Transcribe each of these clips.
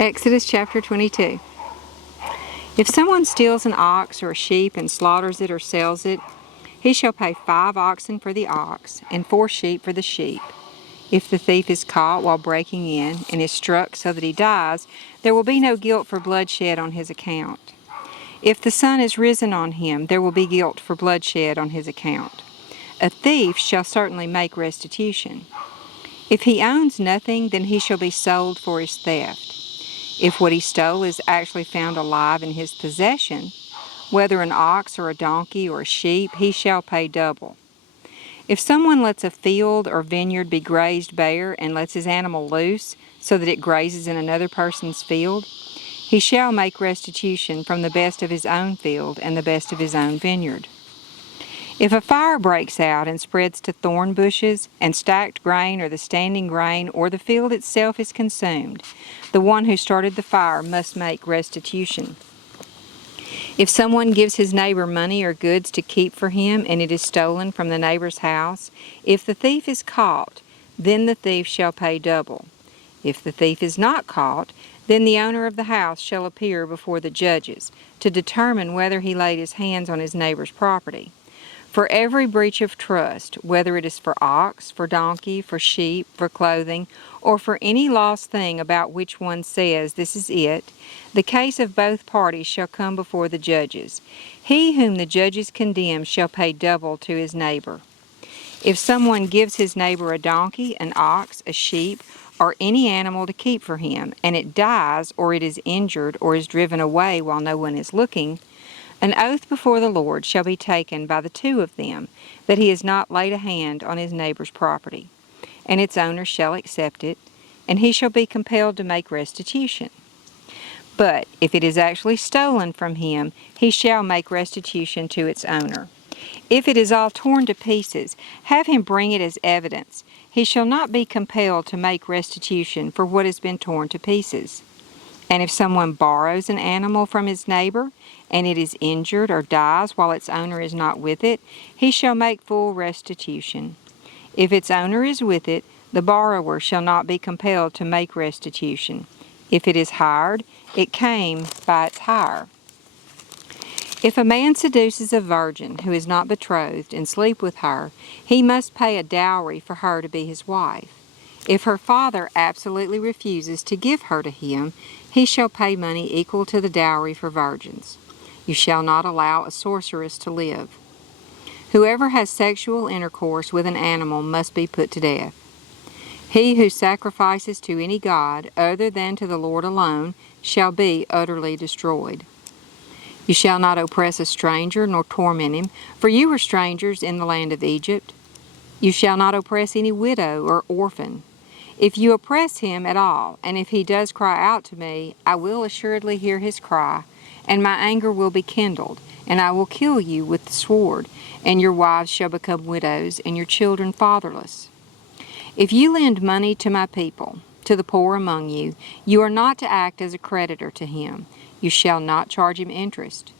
Exodus chapter 22. If someone steals an ox or a sheep and slaughters it or sells it, he shall pay 5 oxen for the ox and 4 sheep for the sheep. If the thief is caught while breaking in and is struck so that he dies, there will be no guilt for bloodshed on his account. If the sun is risen on him, there will be guilt for bloodshed on his account. A thief shall certainly make restitution. If he owns nothing, then he shall be sold for his theft. If what he stole is actually found alive in his possession, whether an ox or a donkey or a sheep, he shall pay double. If someone lets a field or vineyard be grazed bare and lets his animal loose so that it grazes in another person's field, he shall make restitution from the best of his own field and the best of his own vineyard. If a fire breaks out and spreads to thorn bushes, and stacked grain or the standing grain or the field itself is consumed, the one who started the fire must make restitution. If someone gives his neighbor money or goods to keep for him, and it is stolen from the neighbor's house, if the thief is caught, then the thief shall pay double. If the thief is not caught, then the owner of the house shall appear before the judges to determine whether he laid his hands on his neighbor's property. For every breach of trust, whether it is for ox, for donkey, for sheep, for clothing, or for any lost thing about which one says, "This is it," the case of both parties shall come before the judges. He whom the judges condemn shall pay double to his neighbor. If someone gives his neighbor a donkey, an ox, a sheep, or any animal to keep for him, and it dies, or it is injured, or is driven away while no one is looking, an oath before the Lord shall be taken by the 2 of them, that he has not laid a hand on his neighbor's property. And its owner shall accept it, and he shall be compelled to make restitution. But if it is actually stolen from him, he shall make restitution to its owner. If it is all torn to pieces, have him bring it as evidence. He shall not be compelled to make restitution for what has been torn to pieces. And if someone borrows an animal from his neighbor, and it is injured or dies while its owner is not with it, he shall make full restitution. If its owner is with it, the borrower shall not be compelled to make restitution. If it is hired, it came by its hire. If a man seduces a virgin who is not betrothed and sleep with her, he must pay a dowry for her to be his wife. If her father absolutely refuses to give her to him, he shall pay money equal to the dowry for virgins. You shall not allow a sorceress to live. Whoever has sexual intercourse with an animal must be put to death. He who sacrifices to any god other than to the Lord alone shall be utterly destroyed. You shall not oppress a stranger nor torment him, for you were strangers in the land of Egypt. You shall not oppress any widow or orphan. If you oppress him at all, and if he does cry out to me, I will assuredly hear his cry, and my anger will be kindled, and I will kill you with the sword, and your wives shall become widows, and your children fatherless. If you lend money to my people, to the poor among you, you are not to act as a creditor to him. You shall not charge him interest.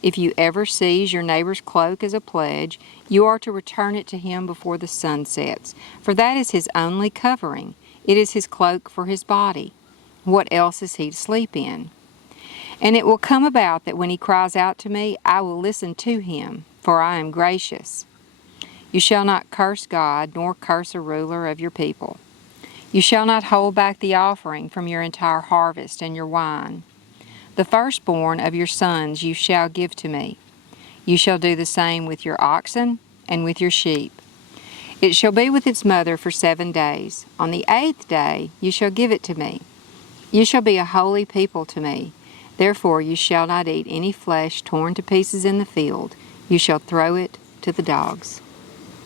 If you ever seize your neighbor's cloak as a pledge, you are to return it to him before the sun sets, for that is his only covering. It is his cloak for his body. What else is he to sleep in? And it will come about that when he cries out to me, I will listen to him, for I am gracious. You shall not curse God, nor curse a ruler of your people. You shall not hold back the offering from your entire harvest and your wine. The firstborn of your sons you shall give to me. You shall do the same with your oxen and with your sheep. It shall be with its mother for 7 days. On the 8th day you shall give it to me. You shall be a holy people to me. Therefore you shall not eat any flesh torn to pieces in the field. You shall throw it to the dogs.